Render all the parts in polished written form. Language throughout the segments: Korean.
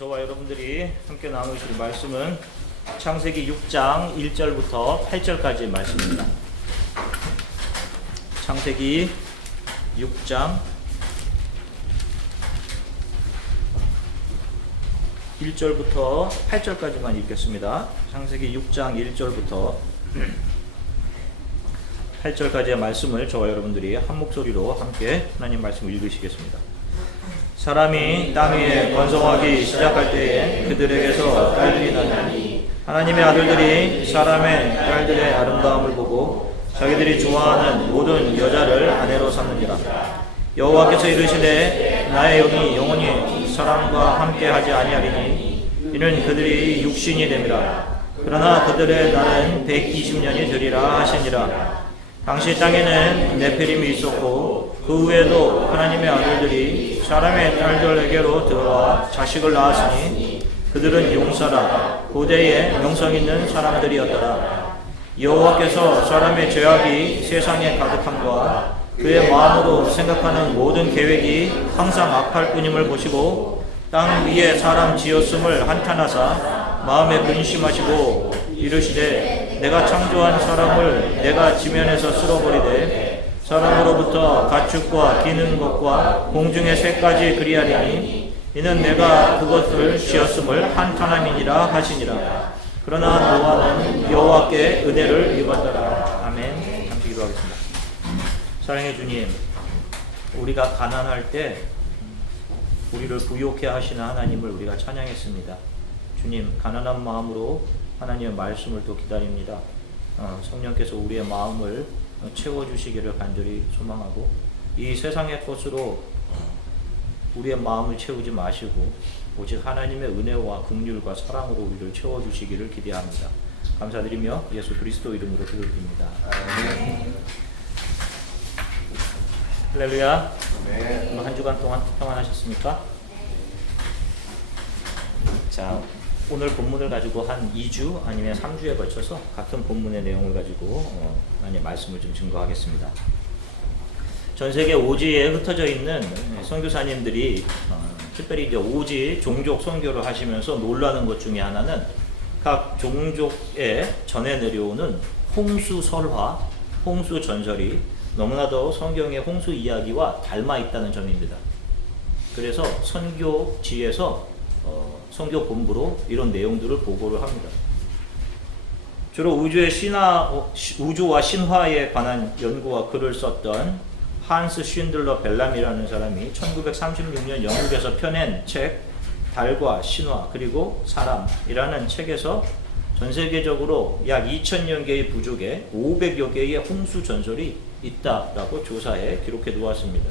저와 여러분들이 함께 나누실 말씀은 창세기 6장 1절부터 8절까지의 말씀입니다. 창세기 6장 1절부터 8절까지만 읽겠습니다. 창세기 6장 1절부터 8절까지의 말씀을 저와 여러분들이 한 목소리로 함께 하나님 말씀을 읽으시겠습니다. 사람이 땅 위에 번성하기 시작할 때에 그들에게서 딸들이 나니 하나님의 아들들이 사람의 딸들의 아름다움을 보고 자기들이 좋아하는 모든 여자를 아내로 삼느니라. 여호와께서 이르시되 나의 영이 영원히 사람과 함께 하지 아니하리니 이는 그들이 육신이 됨이라. 그러나 그들의 날은 120년이 되리라 하시니라. 당시 땅에는 네피림이 있었고 그 후에도 하나님의 아들들이 사람의 딸들에게로 들어와 자식을 낳았으니 그들은 용사라 고대에 명성 있는 사람들이었더라. 여호와께서 사람의 죄악이 세상에 가득함과 그의 마음으로 생각하는 모든 계획이 항상 악할 뿐임을 보시고 땅 위에 사람 지었음을 한탄하사 마음에 근심하시고 이르시되 내가 창조한 사람을 내가 지면에서 쓸어버리되 사람으로부터 가축과 기는 것과 공중의 새까지 그리하리니 이는 내가 그것을 지었음을 한탄함이니라 하시니라. 그러나 노아는 여호와께 은혜를 입었더라. 아멘. 함께 기도하겠습니다. 사랑의 주님, 우리가 가난할 때 우리를 부욕해 하시는 하나님을 우리가 찬양했습니다. 주님, 가난한 마음으로 하나님의 말씀을 또 기다립니다. 성령께서 우리의 마음을 채워주시기를 간절히 소망하고 이 세상의 것으로 우리의 마음을 채우지 마시고 오직 하나님의 은혜와 긍휼과 사랑으로 우리를 채워주시기를 기대합니다. 감사드리며 예수 그리스도 이름으로 기도드립니다. 할렐루야. 한 주간 동안 평안하셨습니까? 자, 오늘 본문을 가지고 한 2주 아니면 3주에 걸쳐서 같은 본문의 내용을 가지고 하나님의 말씀을 좀 증거하겠습니다. 전 세계 오지에 흩어져 있는 선교사님들이 특별히 이제 오지 종족 선교를 하시면서 놀라는 것 중에 하나는 각 종족에 전해 내려오는 홍수 설화, 홍수 전설이 너무나도 성경의 홍수 이야기와 닮아 있다는 점입니다. 그래서 선교지에서 선교 본부로 이런 내용들을 보고를 합니다. 주로 우주와 신화에 관한 연구와 글을 썼던 한스 쉰들러 벨람이라는 사람이 1936년 영국에서 펴낸 책 달과 신화 그리고 사람이라는 책에서 전 세계적으로 약 2000여 개의 부족에 500여 개의 홍수 전설이 있다라고 조사해 기록해 놓았습니다.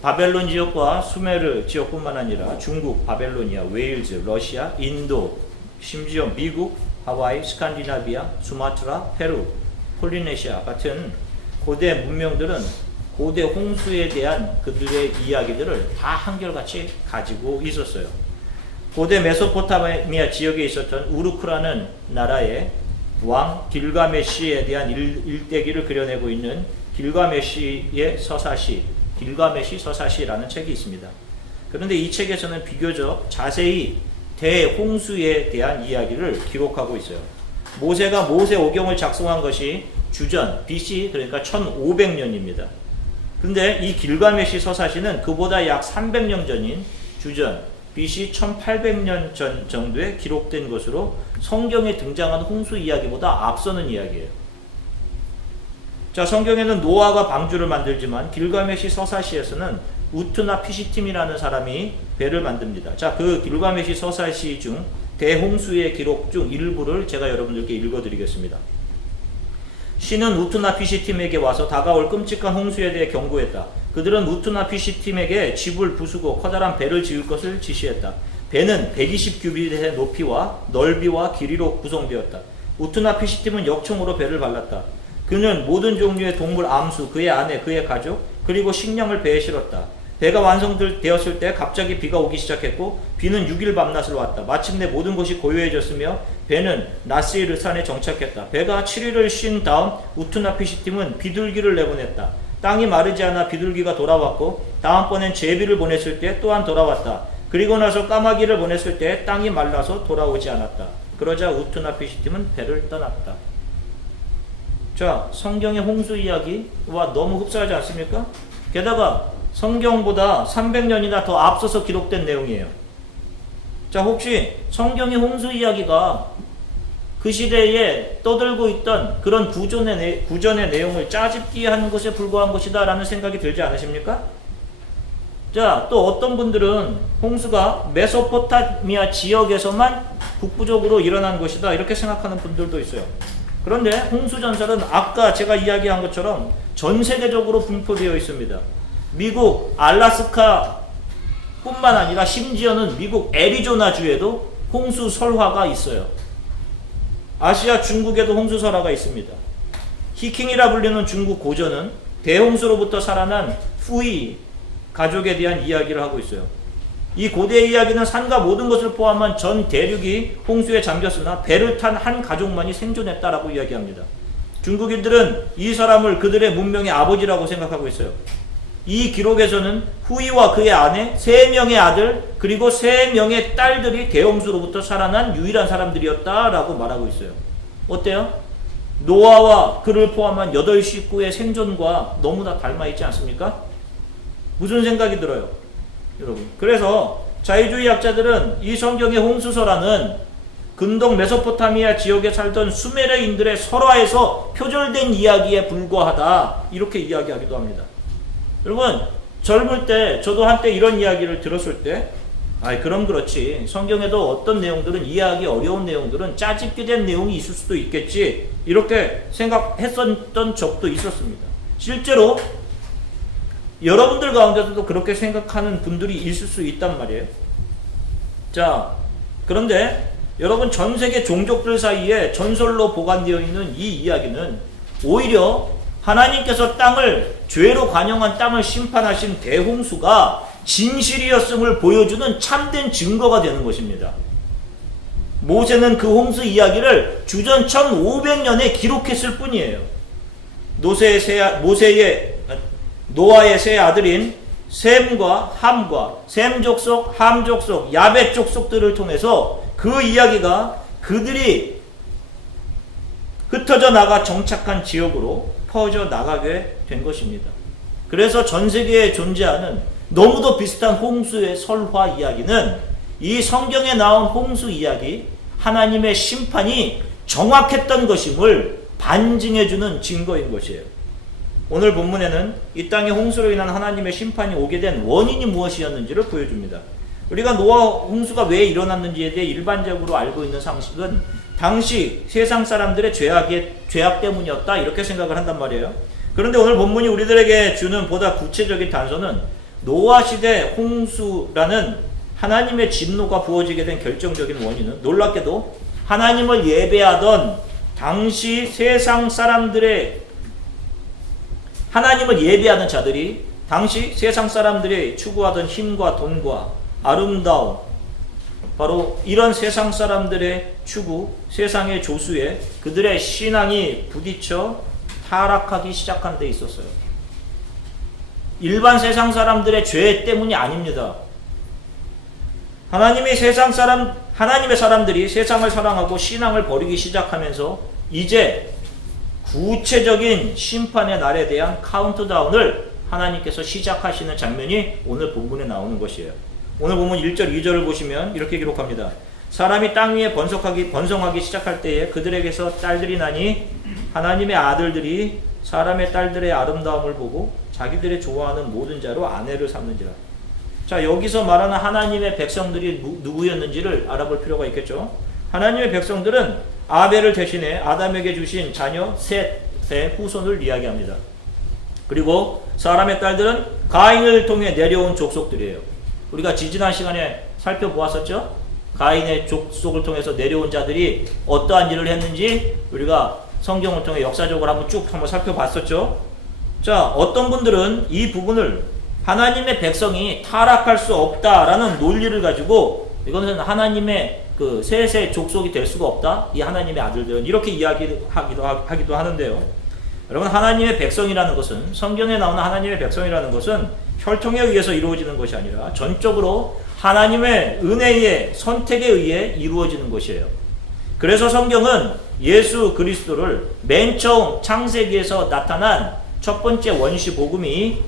바벨론 지역과 수메르 지역뿐만 아니라 중국, 바벨로니아, 웨일즈, 러시아, 인도, 심지어 미국, 하와이, 스칸디나비아, 수마트라, 페루, 폴리네시아 같은 고대 문명들은 고대 홍수에 대한 그들의 이야기들을 다 한결같이 가지고 있었어요. 고대 메소포타미아 지역에 있었던 우르크라는 나라의 왕 길가메시에 대한 일대기를 그려내고 있는 길가메시 서사시라는 책이 있습니다. 그런데 이 책에서는 비교적 자세히 대홍수에 대한 이야기를 기록하고 있어요. 모세가 모세오경을 작성한 것이 주전 BC 그러니까 1500년입니다. 근데 이 길가메시 서사시는 그보다 약 300년 전인 주전 BC 1800년 전 정도에 기록된 것으로 성경에 등장한 홍수 이야기보다 앞서는 이야기예요. 자, 성경에는 노아가 방주를 만들지만 길가메시 서사시에서는 우트나 피시팀이라는 사람이 배를 만듭니다. 자, 그 길가메시 서사시 중 대홍수의 기록 중 일부를 제가 여러분들께 읽어드리겠습니다. 신은 우트나 피시팀에게 와서 다가올 끔찍한 홍수에 대해 경고했다. 그들은 우트나 피시팀에게 집을 부수고 커다란 배를 지을 것을 지시했다. 배는 120규빗의 높이와 넓이와 길이로 구성되었다. 우트나 피시팀은 역청으로 배를 발랐다. 그는 모든 종류의 동물 암수, 그의 아내, 그의 가족, 그리고 식량을 배에 실었다. 배가 완성되었을 때 갑자기 비가 오기 시작했고 비는 6일 밤낮을 왔다. 마침내 모든 것이 고요해졌으며 배는 나스이르 산에 정착했다. 배가 7일을 쉰 다음 우트나 피시팀은 비둘기를 내보냈다. 땅이 마르지 않아 비둘기가 돌아왔고 다음번엔 제비를 보냈을 때 또한 돌아왔다. 그리고 나서 까마귀를 보냈을 때 땅이 말라서 돌아오지 않았다. 그러자 우트나 피시팀은 배를 떠났다. 자, 성경의 홍수 이야기와 너무 흡사하지 않습니까? 게다가 성경보다 300년이나 더 앞서서 기록된 내용이에요. 자, 혹시 성경의 홍수 이야기가 그 시대에 떠들고 있던 그런 구전의 내용을 짜집기 하는 것에 불과한 것이다 라는 생각이 들지 않으십니까? 자, 또 어떤 분들은 홍수가 메소포타미아 지역에서만 국부적으로 일어난 것이다 이렇게 생각하는 분들도 있어요. 그런데 홍수 전설은 아까 제가 이야기한 것처럼 전 세계적으로 분포되어 있습니다. 미국 알라스카 뿐만 아니라 심지어는 미국 애리조나주에도 홍수 설화가 있어요. 아시아 중국에도 홍수 설화가 있습니다. 히킹이라 불리는 중국 고전은 대홍수로부터 살아난 후이 가족에 대한 이야기를 하고 있어요. 이 고대 이야기는 산과 모든 것을 포함한 전 대륙이 홍수에 잠겼으나 배를 탄 한 가족만이 생존했다라고 이야기합니다. 중국인들은 이 사람을 그들의 문명의 아버지라고 생각하고 있어요. 이 기록에서는 후이와 그의 아내, 3명의 아들, 그리고 3명의 딸들이 대홍수로부터 살아난 유일한 사람들이었다라고 말하고 있어요. 어때요? 노아와 그를 포함한 8식구의 생존과 너무나 닮아있지 않습니까? 무슨 생각이 들어요? 여러분. 그래서 자유주의 학자들은 이 성경의 홍수설화는 근동 메소포타미아 지역에 살던 수메르인들의 설화에서 표절된 이야기에 불과하다 이렇게 이야기하기도 합니다. 여러분, 젊을 때 저도 한때 이런 이야기를 들었을 때 그럼 그렇지, 성경에도 어떤 내용들은 이해하기 어려운 내용들은 짜집게 된 내용이 있을 수도 있겠지 이렇게 생각했었던 적도 있었습니다. 실제로 여러분들 가운데서도 그렇게 생각하는 분들이 있을 수 있단 말이에요. 자, 그런데 여러분, 전 세계 종족들 사이에 전설로 보관되어 있는 이 이야기는 오히려 하나님께서 죄로 관영한 땅을 심판하신 대홍수가 진실이었음을 보여주는 참된 증거가 되는 것입니다. 모세는 그 홍수 이야기를 주전 1500년에 기록했을 뿐이에요. 노아의 세 아들인 셈과 함과 셈 족속, 함 족속, 야벳 족속들을 통해서 그 이야기가 그들이 흩어져 나가 정착한 지역으로 퍼져 나가게 된 것입니다. 그래서 전 세계에 존재하는 너무도 비슷한 홍수의 설화 이야기는 이 성경에 나온 홍수 이야기, 하나님의 심판이 정확했던 것임을 반증해주는 증거인 것이에요. 오늘 본문에는 이 땅의 홍수로 인한 하나님의 심판이 오게 된 원인이 무엇이었는지를 보여줍니다. 우리가 노아 홍수가 왜 일어났는지에 대해 일반적으로 알고 있는 상식은 당시 세상 사람들의 죄악 때문이었다 이렇게 생각을 한단 말이에요. 그런데 오늘 본문이 우리들에게 주는 보다 구체적인 단서는 노아 시대 홍수라는 하나님의 진노가 부어지게 된 결정적인 원인은 놀랍게도 하나님을 예배하던 당시 세상 사람들의 하나님을 예배하는 자들이 당시 세상 사람들이 추구하던 힘과 돈과 아름다움, 바로 이런 세상 사람들의 추구, 세상의 조수에 그들의 신앙이 부딪혀 타락하기 시작한 데 있었어요. 일반 세상 사람들의 죄 때문이 아닙니다. 하나님의 사람들이 세상을 사랑하고 신앙을 버리기 시작하면서 이제 구체적인 심판의 날에 대한 카운트다운을 하나님께서 시작하시는 장면이 오늘 본문에 나오는 것이에요. 오늘 본문 1절, 2절을 보시면 이렇게 기록합니다. 사람이 땅 위에 번성하기 시작할 때에 그들에게서 딸들이 나니 하나님의 아들들이 사람의 딸들의 아름다움을 보고 자기들의 좋아하는 모든 자로 아내를 삼는지라. 자, 여기서 말하는 하나님의 백성들이 누구였는지를 알아볼 필요가 있겠죠. 하나님의 백성들은 아벨을 대신해 아담에게 주신 자녀 셋의 후손을 이야기합니다. 그리고 사람의 딸들은 가인을 통해 내려온 족속들이에요. 우리가 지지난 시간에 살펴보았었죠. 가인의 족속을 통해서 내려온 자들이 어떠한 일을 했는지 우리가 성경을 통해 역사적으로 한번 살펴봤었죠. 자, 어떤 분들은 이 부분을 하나님의 백성이 타락할 수 없다라는 논리를 가지고 이것은 하나님의 그 셋의 족속이 될 수가 없다. 이 하나님의 아들들은 이렇게 이야기하기도 하는데요. 여러분, 하나님의 백성이라는 것은, 성경에 나오는 하나님의 백성이라는 것은 혈통에 의해서 이루어지는 것이 아니라 전적으로 하나님의 은혜의 선택에 의해 이루어지는 것이에요. 그래서 성경은 예수 그리스도를 맨 처음 창세기에서 나타난 첫 번째 원시 복음이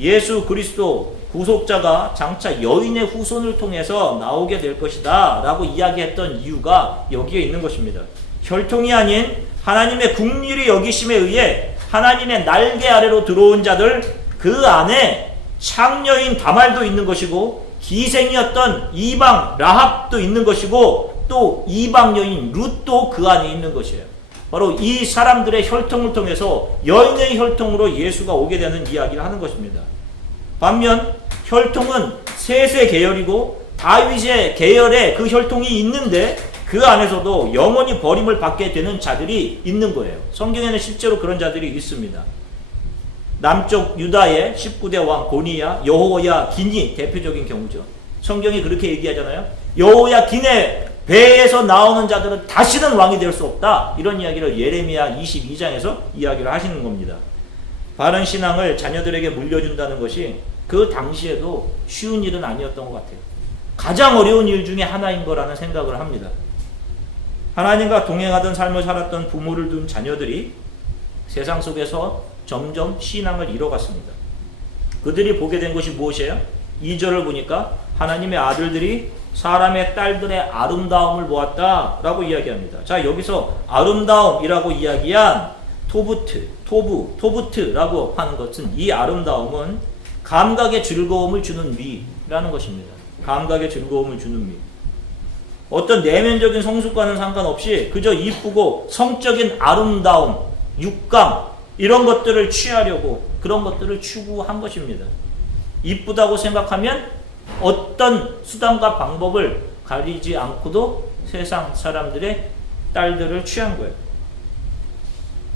예수 그리스도 구속자가 장차 여인의 후손을 통해서 나오게 될 것이다 라고 이야기했던 이유가 여기에 있는 것입니다. 혈통이 아닌 하나님의 긍휼히 여기심에 의해 하나님의 날개 아래로 들어온 자들, 그 안에 창녀인 다말도 있는 것이고 기생이었던 이방 라합도 있는 것이고 또 이방 여인 룻도 그 안에 있는 것이에요. 바로 이 사람들의 혈통을 통해서 여인의 혈통으로 예수가 오게 되는 이야기를 하는 것입니다. 반면 혈통은 셋의 계열이고 다윗의 계열에 그 혈통이 있는데 그 안에서도 영원히 버림을 받게 되는 자들이 있는 거예요. 성경에는 실제로 그런 자들이 있습니다. 남쪽 유다의 19대 왕 고니야, 여호야긴이 대표적인 경우죠. 성경이 그렇게 얘기하잖아요. 여호야긴의 배에서 나오는 자들은 다시는 왕이 될 수 없다. 이런 이야기를 예레미야 22장에서 이야기를 하시는 겁니다. 바른 신앙을 자녀들에게 물려준다는 것이 그 당시에도 쉬운 일은 아니었던 것 같아요. 가장 어려운 일 중에 하나인 거라는 생각을 합니다. 하나님과 동행하던 삶을 살았던 부모를 둔 자녀들이 세상 속에서 점점 신앙을 잃어갔습니다. 그들이 보게 된 것이 무엇이에요? 2절을 보니까 하나님의 아들들이 사람의 딸들의 아름다움을 보았다라고 이야기합니다. 자, 여기서 아름다움이라고 이야기한 토부트라고 하는 것은, 이 아름다움은 감각의 즐거움을 주는 미라는 것입니다. 감각의 즐거움을 주는 미. 어떤 내면적인 성숙과는 상관없이 그저 이쁘고 성적인 아름다움, 육감 이런 것들을 취하려고 그런 것들을 추구한 것입니다. 이쁘다고 생각하면 어떤 수단과 방법을 가리지 않고도 세상 사람들의 딸들을 취한 거예요.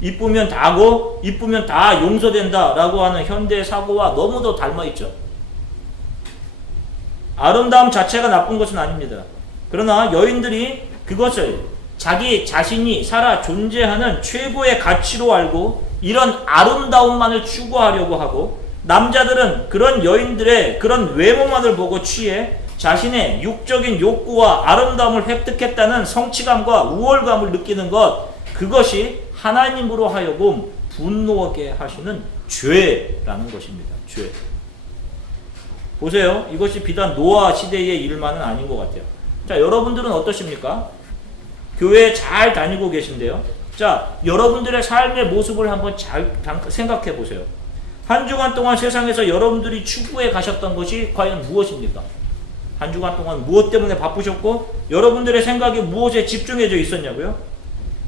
이쁘면 다고, 이쁘면 다 용서된다 라고 하는 현대 사고와 너무도 닮아있죠. 아름다움 자체가 나쁜 것은 아닙니다. 그러나 여인들이 그것을 자기 자신이 살아 존재하는 최고의 가치로 알고 이런 아름다움만을 추구하려고 하고, 남자들은 그런 여인들의 그런 외모만을 보고 취해 자신의 육적인 욕구와 아름다움을 획득했다는 성취감과 우월감을 느끼는 것, 그것이 하나님으로 하여금 분노하게 하시는 죄라는 것입니다. 죄. 보세요. 이것이 비단 노아 시대의 일만은 아닌 것 같아요. 자, 여러분들은 어떠십니까? 교회에 잘 다니고 계신데요. 자, 여러분들의 삶의 모습을 한번 잘 생각해 보세요. 한 주간 동안 세상에서 여러분들이 추구해 가셨던 것이 과연 무엇입니까? 한 주간 동안 무엇 때문에 바쁘셨고 여러분들의 생각이 무엇에 집중해져 있었냐고요?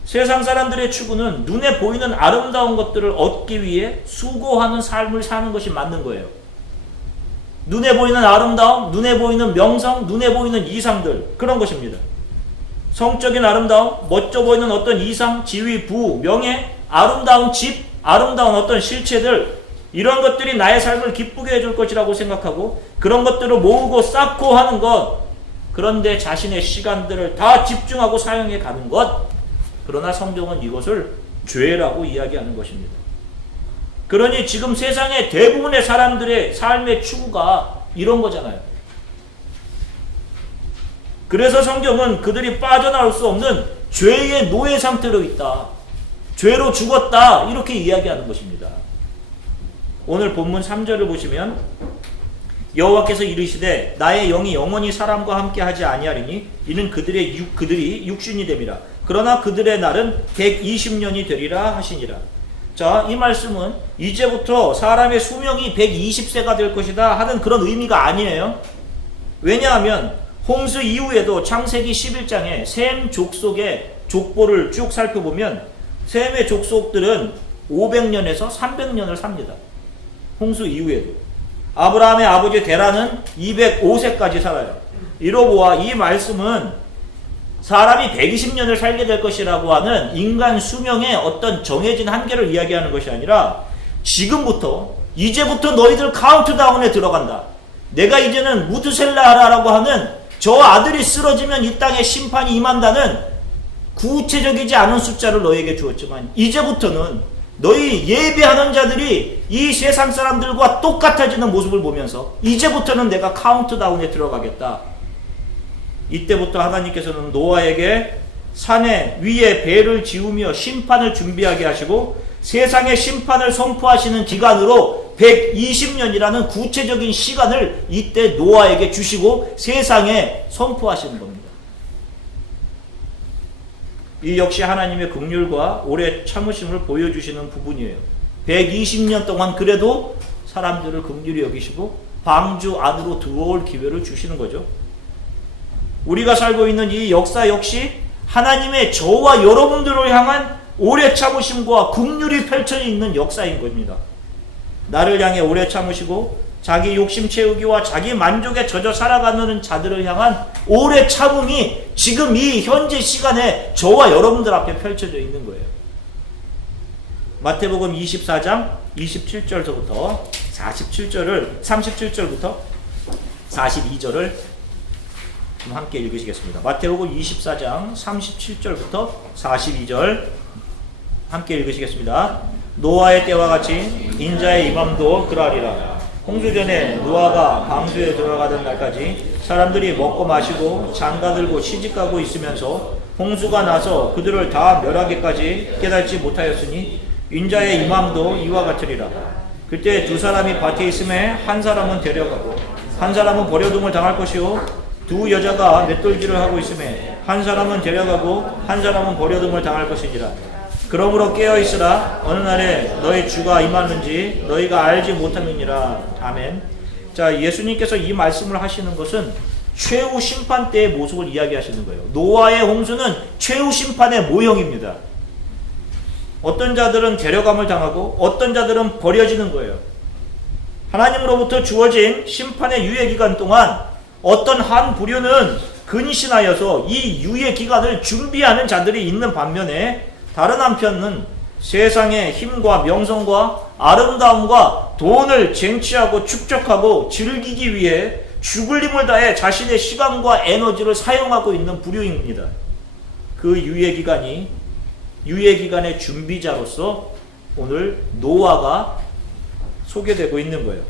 세상 사람들의 추구는 눈에 보이는 아름다운 것들을 얻기 위해 수고하는 삶을 사는 것이 맞는 거예요. 눈에 보이는 아름다움, 눈에 보이는 명성, 눈에 보이는 이상들, 그런 것입니다. 성적인 아름다움, 멋져 보이는 어떤 이상, 지위, 부, 명예, 아름다운 집, 아름다운 어떤 실체들, 이런 것들이 나의 삶을 기쁘게 해줄 것이라고 생각하고 그런 것들을 모으고 쌓고 하는 것, 그런데 자신의 시간들을 다 집중하고 사용해 가는 것, 그러나 성경은 이것을 죄라고 이야기하는 것입니다. 그러니 지금 세상의 대부분의 사람들의 삶의 추구가 이런 거잖아요. 그래서 성경은 그들이 빠져나올 수 없는 죄의 노예 상태로 있다. 죄로 죽었다. 이렇게 이야기하는 것입니다. 오늘 본문 3절을 보시면 여호와께서 이르시되 나의 영이 영원히 사람과 함께 하지 아니하리니 이는 그들이 육신이 됨이라. 그러나 그들의 날은 120년이 되리라 하시니라. 자, 이 말씀은 이제부터 사람의 수명이 120세가 될 것이다 하는 그런 의미가 아니에요. 왜냐하면 홍수 이후에도 창세기 11장에 셈 족속의 족보를 쭉 살펴보면 셈의 족속들은 500년에서 300년을 삽니다. 홍수 이후에도. 아브라함의 아버지 데라는 205세까지 살아요. 이로보아 이 말씀은 사람이 120년을 살게 될 것이라고 하는 인간 수명의 어떤 정해진 한계를 이야기하는 것이 아니라 지금부터, 이제부터 너희들 카운트다운에 들어간다. 내가 이제는 무드셀라라고 하는 저 아들이 쓰러지면 이 땅에 심판이 임한다는 구체적이지 않은 숫자를 너희에게 주었지만 이제부터는 너희 예배하는 자들이 이 세상 사람들과 똑같아지는 모습을 보면서 이제부터는 내가 카운트다운에 들어가겠다. 이때부터 하나님께서는 노아에게 산에 위에 배를 지으며 심판을 준비하게 하시고 세상의 심판을 선포하시는 기간으로 120년이라는 구체적인 시간을 이때 노아에게 주시고 세상에 선포하시는 겁니다. 이 역시 하나님의 긍휼과 오래 참으심을 보여주시는 부분이에요. 120년 동안 그래도 사람들을 긍휼히 여기시고 방주 안으로 들어올 기회를 주시는 거죠. 우리가 살고 있는 이 역사 역시 하나님의 저와 여러분들을 향한 오래 참으심과 긍휼이 펼쳐져 있는 역사인 겁니다. 나를 향해 오래 참으시고 자기 욕심 채우기와 자기 만족에 젖어 살아가는 자들을 향한 오래 참음이 지금 이 현재 시간에 저와 여러분들 앞에 펼쳐져 있는 거예요. 마태복음 24장 27절부터 37절부터 42절을 함께 읽으시겠습니다. 마태복음 24장 37절부터 42절 함께 읽으시겠습니다. 노아의 때와 같이 인자의 임함도 그러하리라. 홍수전에 노아가 방주에 들어가던 날까지 사람들이 먹고 마시고 장가들고 시집가고 있으면서 홍수가 나서 그들을 다 멸하기까지 깨닫지 못하였으니 인자의 임함도 이와 같으리라. 그때 두 사람이 밭에 있음에 한 사람은 데려가고 한 사람은 버려둠을 당할 것이요 두 여자가 맷돌질을 하고 있음에 한 사람은 데려가고 한 사람은 버려둠을 당할 것이니라. 그러므로 깨어있으라. 어느 날에 너희 주가 임하는지 너희가 알지 못함이니라. 아멘. 자, 예수님께서 이 말씀을 하시는 것은 최후 심판 때의 모습을 이야기하시는 거예요. 노아의 홍수는 최후 심판의 모형입니다. 어떤 자들은 데려감을 당하고 어떤 자들은 버려지는 거예요. 하나님으로부터 주어진 심판의 유예기간 동안 어떤 한 부류는 근신하여서 이 유예기간을 준비하는 자들이 있는 반면에 다른 한편은 세상의 힘과 명성과 아름다움과 돈을 쟁취하고 축적하고 즐기기 위해 죽을 힘을 다해 자신의 시간과 에너지를 사용하고 있는 부류입니다. 그 유예기간의 준비자로서 오늘 노아가 소개되고 있는 거예요.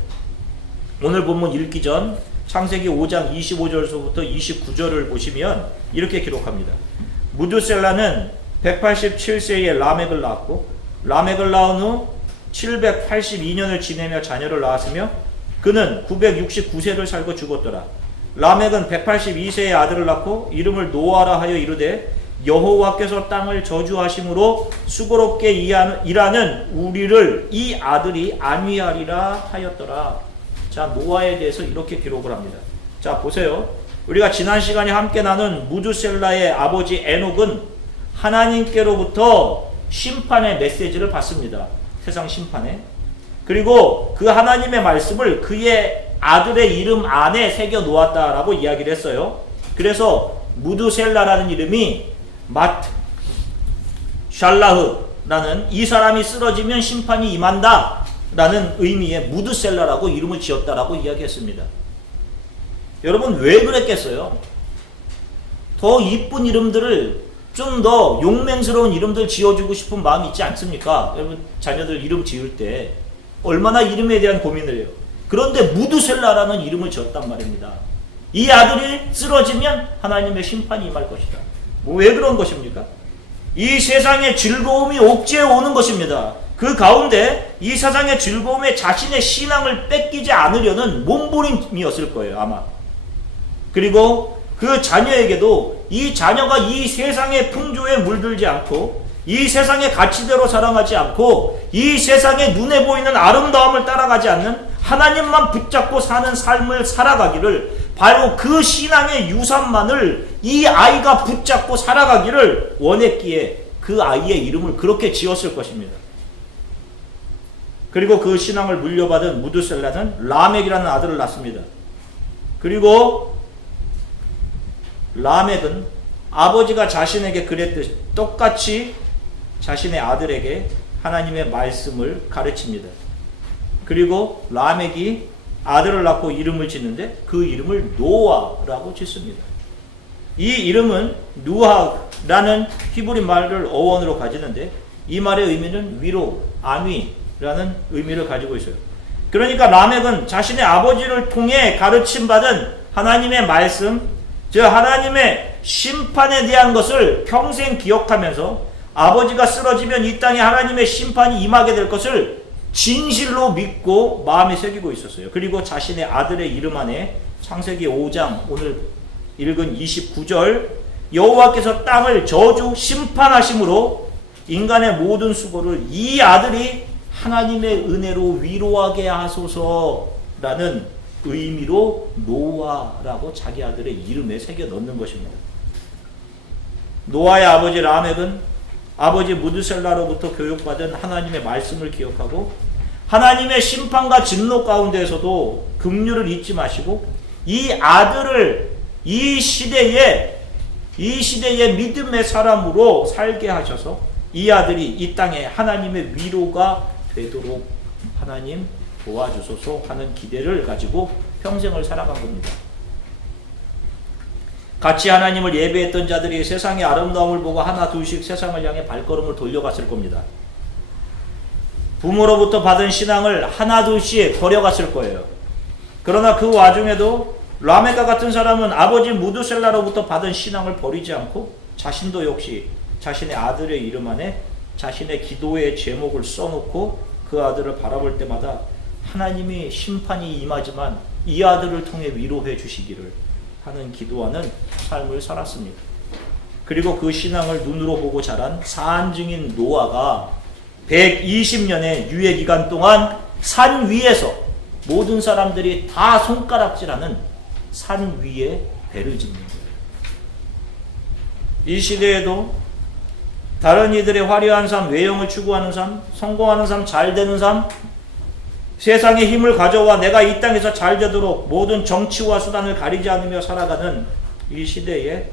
오늘 본문 읽기 전 창세기 5장 25절부터 29절을 보시면 이렇게 기록합니다. 무두셀라는 187세에 라멕을 낳았고 라멕을 낳은 후 782년을 지내며 자녀를 낳았으며 그는 969세를 살고 죽었더라. 라멕은 182세에 아들을 낳고 이름을 노아라 하여 이르되 여호와께서 땅을 저주하심으로 수고롭게 일하는 우리를 이 아들이 안위하리라 하였더라. 자, 노아에 대해서 이렇게 기록을 합니다. 자, 보세요. 우리가 지난 시간에 함께 나눈 무두셀라의 아버지 에녹은 하나님께로부터 심판의 메시지를 받습니다. 세상 심판에. 그리고 그 하나님의 말씀을 그의 아들의 이름 안에 새겨 놓았다라고 이야기를 했어요. 그래서 무두셀라라는 이름이 마트 샬라흐라는 이 사람이 쓰러지면 심판이 임한다 라는 의미의 무두셀라라고 이름을 지었다라고 이야기했습니다. 여러분 왜 그랬겠어요? 더 이쁜 이름들을 좀 더 용맹스러운 이름들 지어주고 싶은 마음이 있지 않습니까? 여러분 자녀들 이름 지을 때 얼마나 이름에 대한 고민을 해요. 그런데 무두셀라라는 이름을 지었단 말입니다. 이 아들이 쓰러지면 하나님의 심판이 임할 것이다. 왜 그런 것입니까? 이 세상의 즐거움이 옥죄해 오는 것입니다. 그 가운데 이 세상의 즐거움에 자신의 신앙을 뺏기지 않으려는 몸부림이었을 거예요, 아마. 그리고 그 자녀에게도 이 자녀가 이 세상의 풍조에 물들지 않고 이 세상의 가치대로 살아가지 않고 이 세상의 눈에 보이는 아름다움을 따라가지 않는 하나님만 붙잡고 사는 삶을 살아가기를, 바로 그 신앙의 유산만을 이 아이가 붙잡고 살아가기를 원했기에 그 아이의 이름을 그렇게 지었을 것입니다. 그리고 그 신앙을 물려받은 무두셀라는 라멕이라는 아들을 낳습니다. 그리고 라멕은 아버지가 자신에게 그랬듯이 똑같이 자신의 아들에게 하나님의 말씀을 가르칩니다. 그리고 라멕이 아들을 낳고 이름을 짓는데 그 이름을 노아라고 짓습니다. 이 이름은 누하라는 히브리 말을 어원으로 가지는데 이 말의 의미는 위로, 안위, 라는 의미를 가지고 있어요. 그러니까 라멕은 자신의 아버지를 통해 가르침받은 하나님의 말씀, 즉 하나님의 심판에 대한 것을 평생 기억하면서 아버지가 쓰러지면 이 땅에 하나님의 심판이 임하게 될 것을 진실로 믿고 마음에 새기고 있었어요. 그리고 자신의 아들의 이름 안에 창세기 5장 오늘 읽은 29절 여호와께서 땅을 저주 심판하심으로 인간의 모든 수고를 이 아들이 하나님의 은혜로 위로하게 하소서라는 의미로 노아라고 자기 아들의 이름에 새겨 넣는 것입니다. 노아의 아버지 라멕은 아버지 무드셀라로부터 교육받은 하나님의 말씀을 기억하고 하나님의 심판과 진노 가운데에서도 긍휼을 잊지 마시고 이 아들을 이 시대의 믿음의 사람으로 살게 하셔서 이 아들이 이 땅에 하나님의 위로가 되도록 하나님 도와주소서 하는 기대를 가지고 평생을 살아간 겁니다. 같이 하나님을 예배했던 자들이 세상의 아름다움을 보고 하나 둘씩 세상을 향해 발걸음을 돌려갔을 겁니다. 부모로부터 받은 신앙을 하나 둘씩 버려갔을 거예요. 그러나 그 와중에도 라멕과 같은 사람은 아버지 무드셀라로부터 받은 신앙을 버리지 않고 자신도 역시 자신의 아들의 이름 안에 자신의 기도의 제목을 써놓고 그 아들을 바라볼 때마다 하나님이 심판이 임하지만 이 아들을 통해 위로해 주시기를 하는 기도하는 삶을 살았습니다. 그리고 그 신앙을 눈으로 보고 자란 사안증인 노아가 120년의 유예기간 동안 산 위에서 모든 사람들이 다 손가락질하는 산 위에 배를 짓는 거예요. 이 시대에도 다른 이들의 화려한 삶, 외형을 추구하는 삶, 성공하는 삶, 잘 되는 삶, 세상의 힘을 가져와 내가 이 땅에서 잘 되도록 모든 정치와 수단을 가리지 않으며 살아가는 이 시대에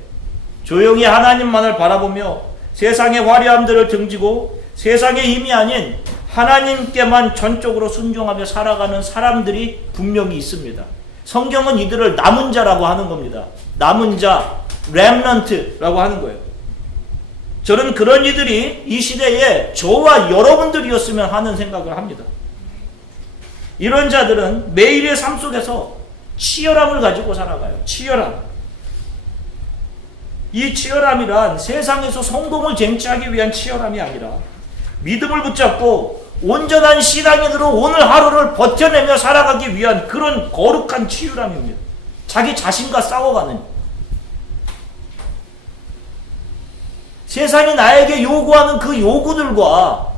조용히 하나님만을 바라보며 세상의 화려함들을 등지고 세상의 힘이 아닌 하나님께만 전적으로 순종하며 살아가는 사람들이 분명히 있습니다. 성경은 이들을 남은 자라고 하는 겁니다. 남은 자, 렘넌트라고 하는 거예요. 저는 그런 이들이 이 시대에 저와 여러분들이었으면 하는 생각을 합니다. 이런 자들은 매일의 삶 속에서 치열함을 가지고 살아가요. 치열함. 이 치열함이란 세상에서 성공을 쟁취하기 위한 치열함이 아니라 믿음을 붙잡고 온전한 신앙인으로 오늘 하루를 버텨내며 살아가기 위한 그런 거룩한 치열함입니다. 자기 자신과 싸워가는. 세상이 나에게 요구하는 그 요구들과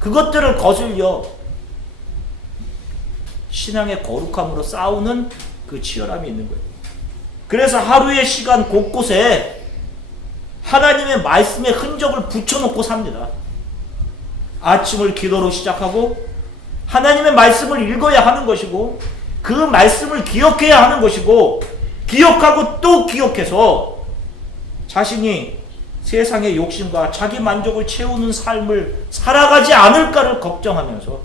그것들을 거슬려 신앙의 거룩함으로 싸우는 그 치열함이 있는 거예요. 그래서 하루의 시간 곳곳에 하나님의 말씀의 흔적을 붙여놓고 삽니다. 아침을 기도로 시작하고 하나님의 말씀을 읽어야 하는 것이고 그 말씀을 기억해야 하는 것이고 기억하고 또 기억해서 자신이 세상의 욕심과 자기 만족을 채우는 삶을 살아가지 않을까를 걱정하면서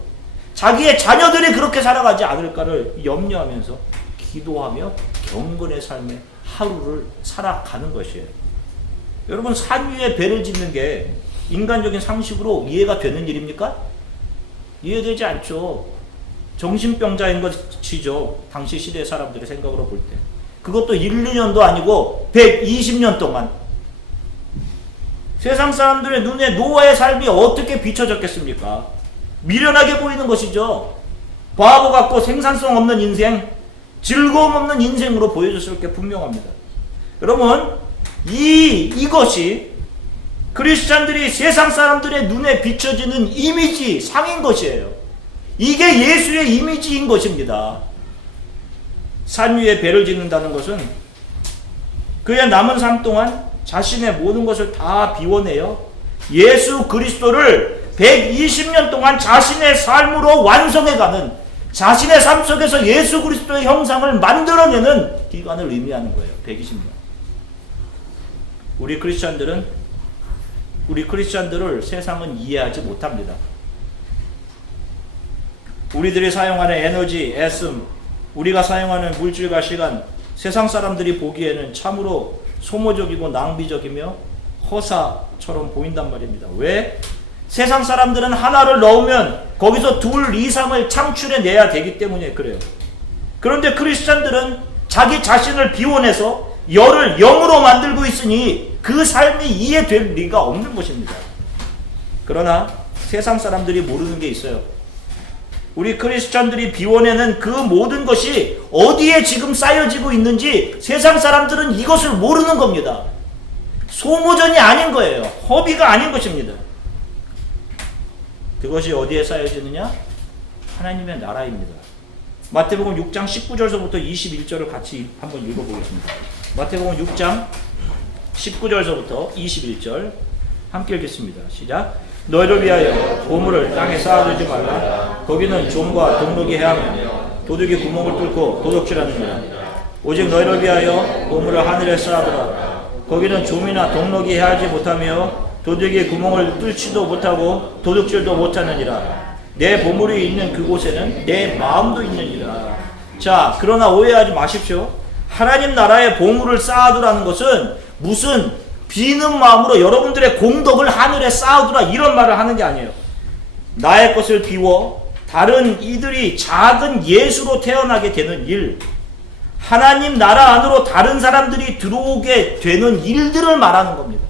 자기의 자녀들이 그렇게 살아가지 않을까를 염려하면서 기도하며 경건의 삶의 하루를 살아가는 것이에요. 여러분, 산 위에 배를 짓는 게 인간적인 상식으로 이해가 되는 일입니까? 이해되지 않죠. 정신병자인 것이죠. 당시 시대의 사람들의 생각으로 볼 때. 그것도 1, 2년도 아니고 120년 동안. 세상 사람들의 눈에 노아의 삶이 어떻게 비춰졌겠습니까? 미련하게 보이는 것이죠. 바보 같고 생산성 없는 인생, 즐거움 없는 인생으로 보여졌을 게 분명합니다. 여러분, 이것이 크리스찬들이 세상 사람들의 눈에 비춰지는 이미지 상인 것이에요. 이게 예수의 이미지인 것입니다. 산 위에 배를 짓는다는 것은 그의 남은 삶 동안 자신의 모든 것을 다 비워내어 예수 그리스도를 120년 동안 자신의 삶으로 완성해가는, 자신의 삶 속에서 예수 그리스도의 형상을 만들어내는 기간을 의미하는 거예요. 120년. 우리 크리스찬들을 세상은 이해하지 못합니다. 우리들이 사용하는 에너지, 애씀, 우리가 사용하는 물질과 시간, 세상 사람들이 보기에는 참으로 소모적이고 낭비적이며 허사처럼 보인단 말입니다. 왜? 세상 사람들은 하나를 넣으면 거기서 둘 이상을 창출해내야 되기 때문에 그래요. 그런데 크리스찬들은 자기 자신을 비워내서 열을 0으로 만들고 있으니 그 삶이 이해될 리가 없는 것입니다. 그러나 세상 사람들이 모르는 게 있어요. 우리 크리스찬들이 비워내는 그 모든 것이 어디에 지금 쌓여지고 있는지 세상 사람들은 이것을 모르는 겁니다. 소모전이 아닌 거예요. 허비가 아닌 것입니다. 그것이 어디에 쌓여지느냐? 하나님의 나라입니다. 마태복음 6장 19절서부터 21절을 같이 한번 읽어보겠습니다. 마태복음 6장 19절서부터 21절 함께 읽겠습니다. 시작. 너희를 위하여 보물을 땅에 쌓아두지 말라. 거기는 좀과 동록이 해하며 도둑이 구멍을 뚫고 도둑질하느니라. 오직 너희를 위하여 보물을 하늘에 쌓아두라. 거기는 좀이나 동록이 해하지 못하며 도둑이 구멍을 뚫지도 못하고 도둑질도 못하느니라. 내 보물이 있는 그곳에는 내 마음도 있느니라. 자, 그러나 오해하지 마십시오. 하나님 나라의 보물을 쌓아두라는 것은 무슨 비는 마음으로 여러분들의 공덕을 하늘에 쌓아두라 이런 말을 하는 게 아니에요. 나의 것을 비워 다른 이들이 작은 예수로 태어나게 되는 일, 하나님 나라 안으로 다른 사람들이 들어오게 되는 일들을 말하는 겁니다.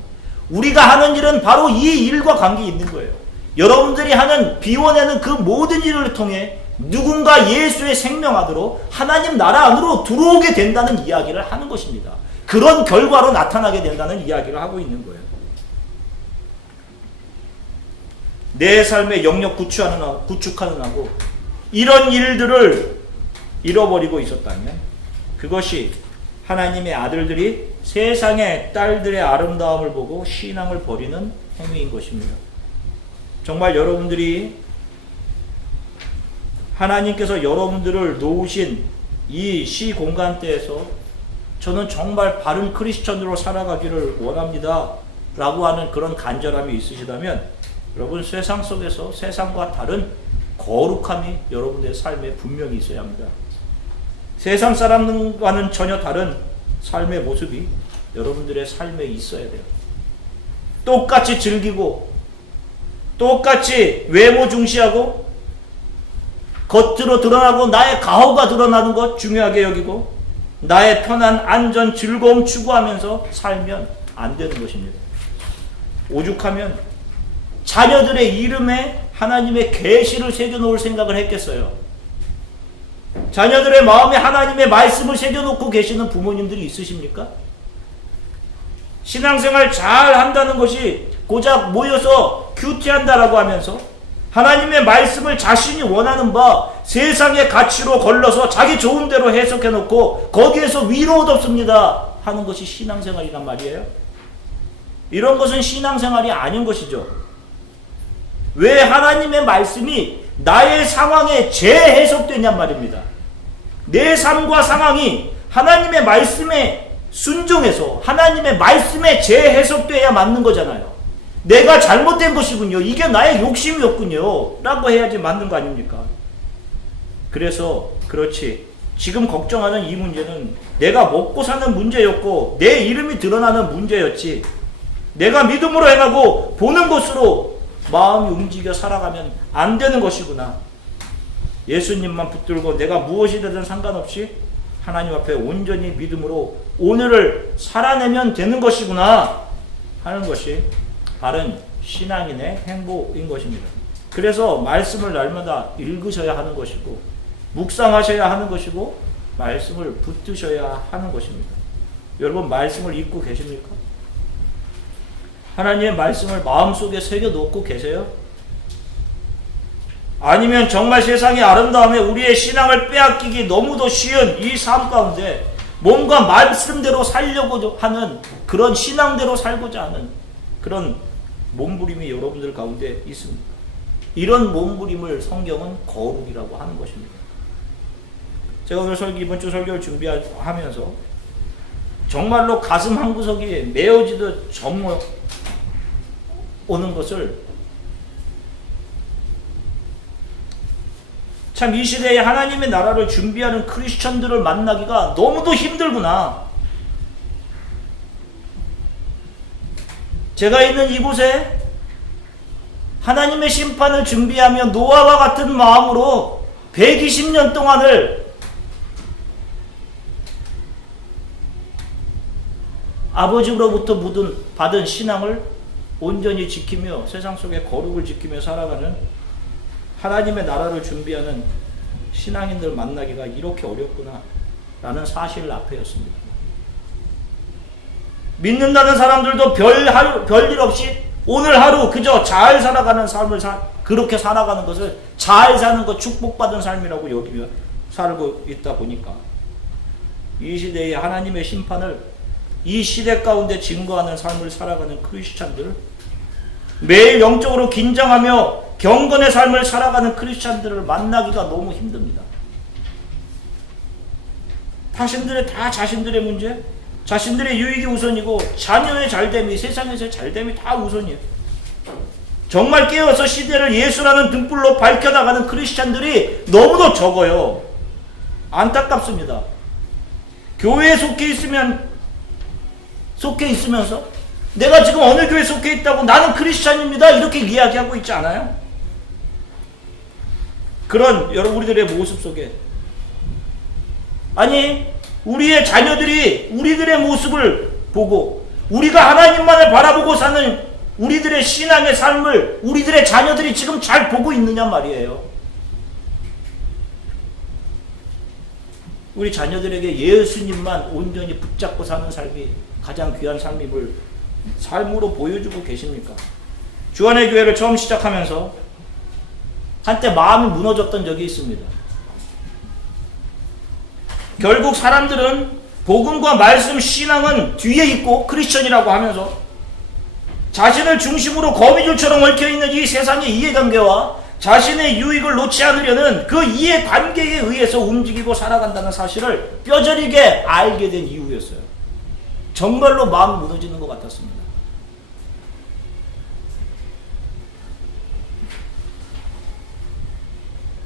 우리가 하는 일은 바로 이 일과 관계 있는 거예요. 여러분들이 하는 비워내는 그 모든 일을 통해 누군가 예수의 생명하도록 하나님 나라 안으로 들어오게 된다는 이야기를 하는 것입니다. 그런 결과로 나타나게 된다는 이야기를 하고 있는 거예요. 내 삶의 영역 구축하는 하고 이런 일들을 잃어버리고 있었다면 그것이 하나님의 아들들이 세상의 딸들의 아름다움을 보고 신앙을 버리는 행위인 것입니다. 정말 여러분들이 하나님께서 여러분들을 놓으신 이 시공간대에서 저는 정말 바른 크리스천으로 살아가기를 원합니다 라고 하는 그런 간절함이 있으시다면 여러분 세상 속에서 세상과 다른 거룩함이 여러분의 삶에 분명히 있어야 합니다. 세상 사람과는 전혀 다른 삶의 모습이 여러분들의 삶에 있어야 돼요. 똑같이 즐기고 똑같이 외모 중시하고 겉으로 드러나고 나의 가호가 드러나는 것 중요하게 여기고 나의 편안, 안전, 즐거움 추구하면서 살면 안 되는 것입니다. 오죽하면 자녀들의 이름에 하나님의 계시를 새겨놓을 생각을 했겠어요. 자녀들의 마음에 하나님의 말씀을 새겨놓고 계시는 부모님들이 있으십니까? 신앙생활 잘 한다는 것이 고작 모여서 큐티한다라고 하면서 하나님의 말씀을 자신이 원하는 바 세상의 가치로 걸러서 자기 좋은 대로 해석해놓고 거기에서 위로 얻었습니다 하는 것이 신앙생활이란 말이에요. 이런 것은 신앙생활이 아닌 것이죠. 왜 하나님의 말씀이 나의 상황에 재해석되냔 말입니다. 내 삶과 상황이 하나님의 말씀에 순종해서 하나님의 말씀에 재해석돼야 맞는 거잖아요. 내가 잘못된 것이군요. 이게 나의 욕심이었군요. 라고 해야지 맞는 거 아닙니까? 그래서 그렇지. 지금 걱정하는 이 문제는 내가 먹고 사는 문제였고 내 이름이 드러나는 문제였지. 내가 믿음으로 행하고 보는 것으로 마음이 움직여 살아가면 안 되는 것이구나. 예수님만 붙들고 내가 무엇이든 상관없이 하나님 앞에 온전히 믿음으로 오늘을 살아내면 되는 것이구나 하는 것이 바른 신앙인의 행보인 것입니다. 그래서 말씀을 날마다 읽으셔야 하는 것이고 묵상하셔야 하는 것이고 말씀을 붙드셔야 하는 것입니다. 여러분 말씀을 읽고 계십니까? 하나님의 말씀을 마음속에 새겨놓고 계세요? 아니면 정말 세상의 아름다움에 우리의 신앙을 빼앗기기 너무도 쉬운 이 삶 가운데 뭔가 말씀대로 살려고 하는 그런 신앙대로 살고자 하는 그런 몸부림이 여러분들 가운데 있습니다. 이런 몸부림을 성경은 거룩이라고 하는 것입니다. 제가 오늘 이번 주 설교를 준비하면서 정말로 가슴 한구석이 메어지듯 오는 것을 참 이 시대에 하나님의 나라를 준비하는 크리스천들을 만나기가 너무도 힘들구나. 제가 있는 이곳에 하나님의 심판을 준비하며 노아와 같은 마음으로 120년 동안을 아버지로부터 받은 신앙을 온전히 지키며 세상 속에 거룩을 지키며 살아가는 하나님의 나라를 준비하는 신앙인들 만나기가 이렇게 어렵구나 라는 사실 앞에였습니다. 믿는다는 사람들도 별일 없이 오늘 하루 그저 잘 살아가는 삶을 그렇게 살아가는 것을 잘 사는 것 축복받은 삶이라고 여기며 살고 있다 보니까 이 시대에 하나님의 심판을 이 시대 가운데 증거하는 삶을 살아가는 크리스찬들, 매일 영적으로 긴장하며 경건의 삶을 살아가는 크리스찬들을 만나기가 너무 힘듭니다. 다 자신들의 문제, 자신들의 유익이 우선이고 자녀의 잘됨이, 세상에서의 잘됨이 다 우선이에요. 정말 깨어서 시대를 예수라는 등불로 밝혀나가는 크리스찬들이 너무도 적어요. 안타깝습니다. 교회에 속해 있으면서 내가 지금 어느 교회에 속해 있다고 나는 크리스찬입니다 이렇게 이야기하고 있지 않아요? 그런 우리들의 모습 속에 아니 우리의 자녀들이 우리들의 모습을 보고 우리가 하나님만을 바라보고 사는 우리들의 신앙의 삶을 우리들의 자녀들이 지금 잘 보고 있느냐 말이에요. 우리 자녀들에게 예수님만 온전히 붙잡고 사는 삶이 가장 귀한 삶임을 삶으로 보여주고 계십니까? 주안의 교회를 처음 시작하면서 한때 마음이 무너졌던 적이 있습니다. 결국 사람들은 복음과 말씀 신앙은 뒤에 있고 크리스천이라고 하면서 자신을 중심으로 거미줄처럼 얽혀있는 이 세상의 이해관계와 자신의 유익을 놓지 않으려는 그 이해관계에 의해서 움직이고 살아간다는 사실을 뼈저리게 알게 된 이유였어요. 정말로 마음이 무너지는 것 같았습니다.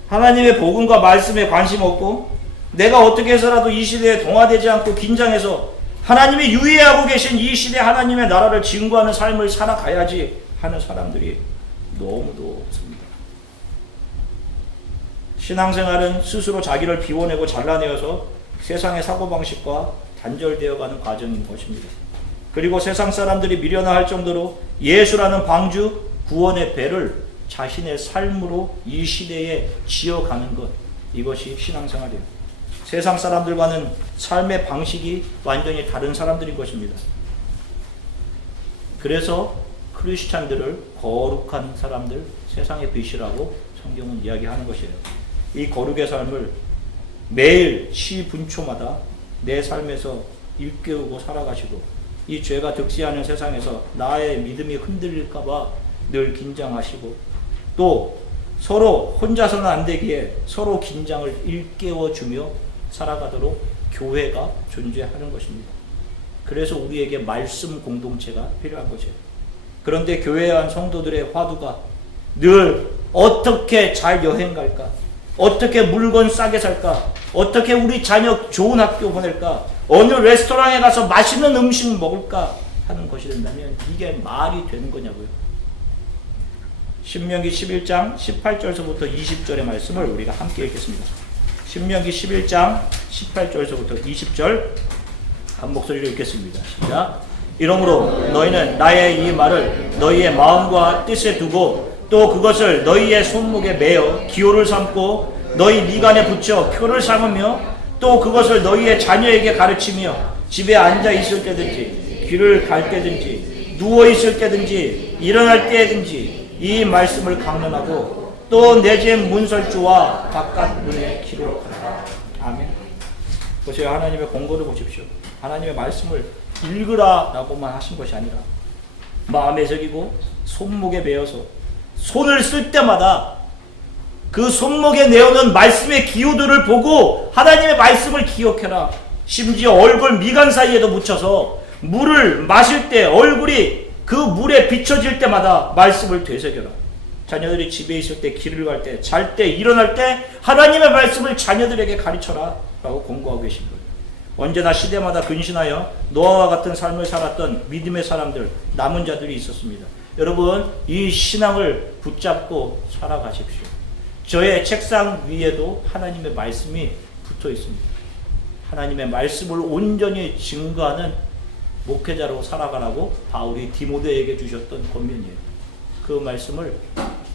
하나님의 복음과 말씀에 관심 없고 내가 어떻게 해서라도 이 시대에 동화되지 않고 긴장해서 하나님이 유예하고 계신 이 시대 하나님의 나라를 증거하는 삶을 살아가야지 하는 사람들이 너무도 없습니다. 신앙생활은 스스로 자기를 비워내고 잘라내어서 세상의 사고방식과 단절되어가는 과정인 것입니다. 그리고 세상 사람들이 미련할 정도로 예수라는 방주 구원의 배를 자신의 삶으로 이 시대에 지어가는 것, 이것이 신앙생활이에요. 세상 사람들과는 삶의 방식이 완전히 다른 사람들인 것입니다. 그래서 크리스찬들을 거룩한 사람들, 세상의 빛이라고 성경은 이야기하는 것이에요. 이 거룩의 삶을 매일 시분초마다 내 삶에서 일깨우고 살아가시고 이 죄가 득세하는 세상에서 나의 믿음이 흔들릴까봐 늘 긴장하시고 또 서로 혼자서는 안 되기에 서로 긴장을 일깨워주며 살아가도록 교회가 존재하는 것입니다. 그래서 우리에게 말씀 공동체가 필요한 것이에요. 그런데 교회에 한 성도들의 화두가 늘 어떻게 잘 여행 갈까? 어떻게 물건 싸게 살까? 어떻게 우리 자녀 좋은 학교 보낼까? 어느 레스토랑에 가서 맛있는 음식 먹을까? 하는 것이 된다면 이게 말이 되는 거냐고요. 신명기 11장 18절서부터 20절의 말씀을 우리가 함께 읽겠습니다. 신명기 11장 18절서부터 20절 한 목소리로 읽겠습니다. 시작. 이러므로 너희는 나의 이 말을 너희의 마음과 뜻에 두고 또 그것을 너희의 손목에 매어 기호를 삼고 너희 미간에 붙여 표를 삼으며 또 그것을 너희의 자녀에게 가르치며 집에 앉아 있을 때든지 길을 갈 때든지 누워 있을 때든지 일어날 때든지 이 말씀을 강론하고 또 내 집 문설주와 바깥 문에 기록하라. 아멘. 보세요. 하나님의 공고를 보십시오. 하나님의 말씀을 읽으라 라고만 하신 것이 아니라 마음에 새기고 손목에 베어서 손을 쓸 때마다 그 손목에 내어놓은 말씀의 기호들을 보고 하나님의 말씀을 기억해라. 심지어 얼굴 미간 사이에도 묻혀서 물을 마실 때 얼굴이 그 물에 비춰질 때마다 말씀을 되새겨라. 자녀들이 집에 있을 때, 길을 갈 때, 잘 때, 일어날 때 하나님의 말씀을 자녀들에게 가르쳐라 라고 공고하고 계신 거예요. 언제나 시대마다 근신하여 노아와 같은 삶을 살았던 믿음의 사람들, 남은 자들이 있었습니다. 여러분 이 신앙을 붙잡고 살아가십시오. 저의 책상 위에도 하나님의 말씀이 붙어 있습니다. 하나님의 말씀을 온전히 증거하는 목회자로 살아가라고 바울이 디모데에게 주셨던 권면이에요. 그 말씀을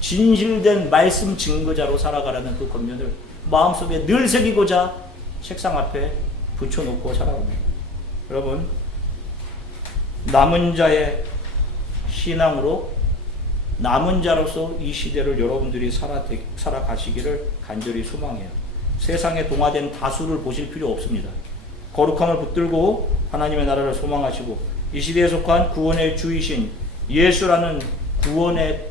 진실된 말씀 증거자로 살아가라는 그 권면을 마음속에 늘 새기고자 책상 앞에 붙여놓고 살아갑니다. 여러분 남은 자의 신앙으로 남은 자로서 이 시대를 여러분들이 살아가시기를 간절히 소망해요. 세상에 동화된 다수를 보실 필요 없습니다. 거룩함을 붙들고 하나님의 나라를 소망하시고 이 시대에 속한 구원의 주이신 예수라는 구원의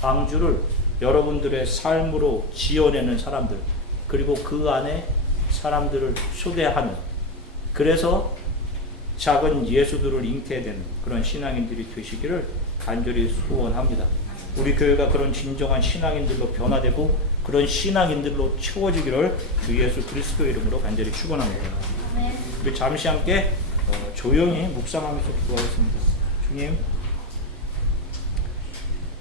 방주를 여러분들의 삶으로 지어내는 사람들, 그리고 그 안에 사람들을 초대하는, 그래서 작은 예수들을 잉태되는 그런 신앙인들이 되시기를 간절히 소원합니다. 우리 교회가 그런 진정한 신앙인들로 변화되고 그런 신앙인들로 채워지기를 주 예수 그리스도의 이름으로 간절히 축원합니다. 우리 잠시 함께 조용히 묵상하면서 기도하겠습니다. 주님,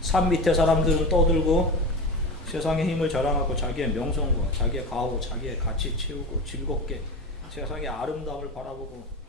산 밑에 사람들은 떠들고 세상의 힘을 자랑하고 자기의 명성과 자기의 가호, 자기의 가치 채우고 즐겁게 세상의 아름다움을 바라보고